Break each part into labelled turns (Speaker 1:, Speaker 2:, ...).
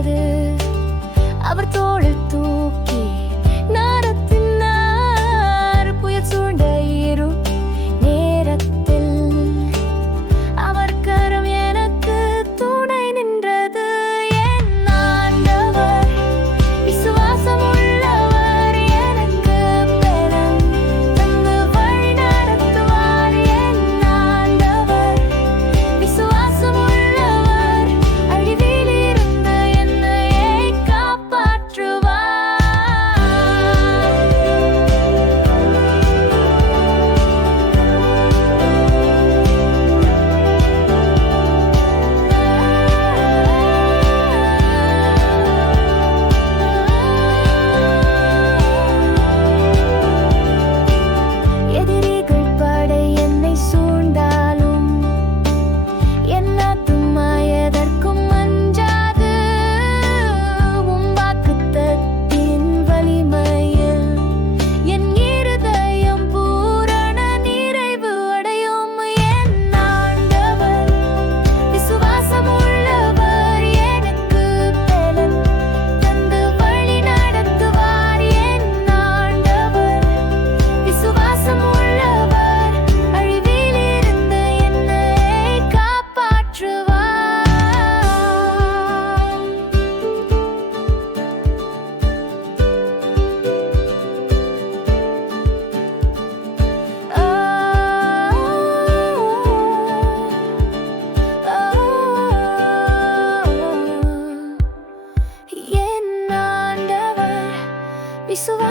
Speaker 1: போது. அவர் தோழ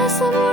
Speaker 1: So.